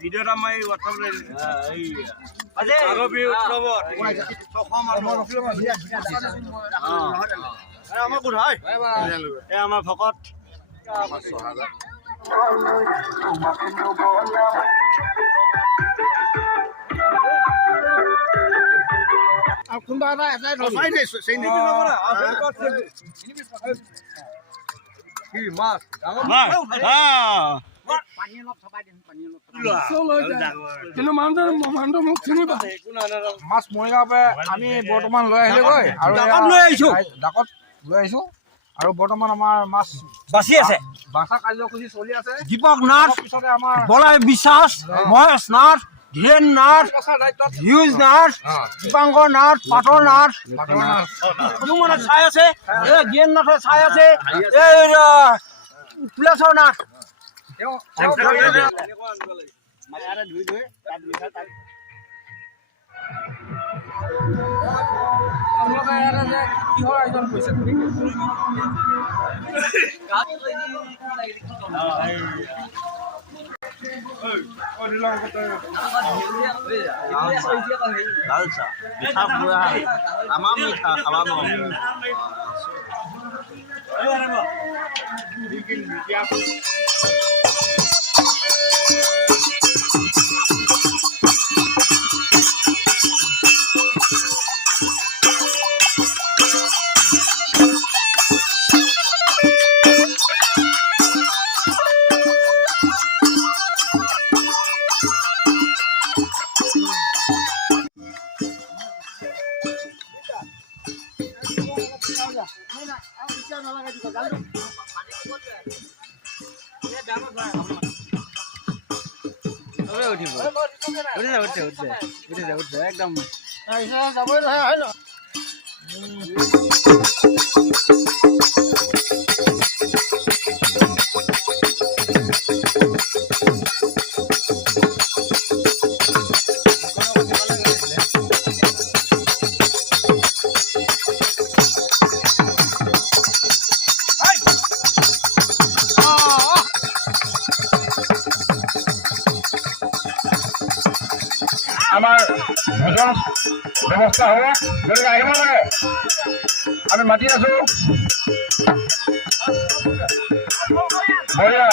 ভিডিওটা মই WhatsApp এই আজি আগবি উৎসৱত আমাৰ কোন হয় এ আমাৰ ভকত আৰ কোনবা এটা ৰচাই দিছো সেই নিবি নকৰা কি মাছ মাছ পানী অলপ সবাই দিন পানী অলপ কিন্তু মানুহ মোক চিনি পায় মাছ মৰিগাঁৱৰ পৰা আমি বৰ্তমান লৈ আহিলেগৈ আৰু লৈ আহিছো ডাকত লৈ আহিছো আৰু বৰ্তমান আমাৰ মাছ বাছি আছে বাছা কাৰ্যসূচী চলি আছে দীপক নাথ পিছতে আমাৰ বলাই বিশ্বাস মহেশ নাথ ধীৰেন নাথ হিউজ নাথ দীপাংকৰ নাথ পাটৰ নাথ মানে চাই আছে এই ধীৰেন নাথে চাই আছে এই ফুলেশ্বৰ নাথ কিহৰ আয়োজন কৰিছে একদম যাবই নহয় হয় ন আমাৰ ভোজন ব্যৱস্থা হ'ব গতিকে আহিব লাগে আমি মাতি আছো বঢ়িয়া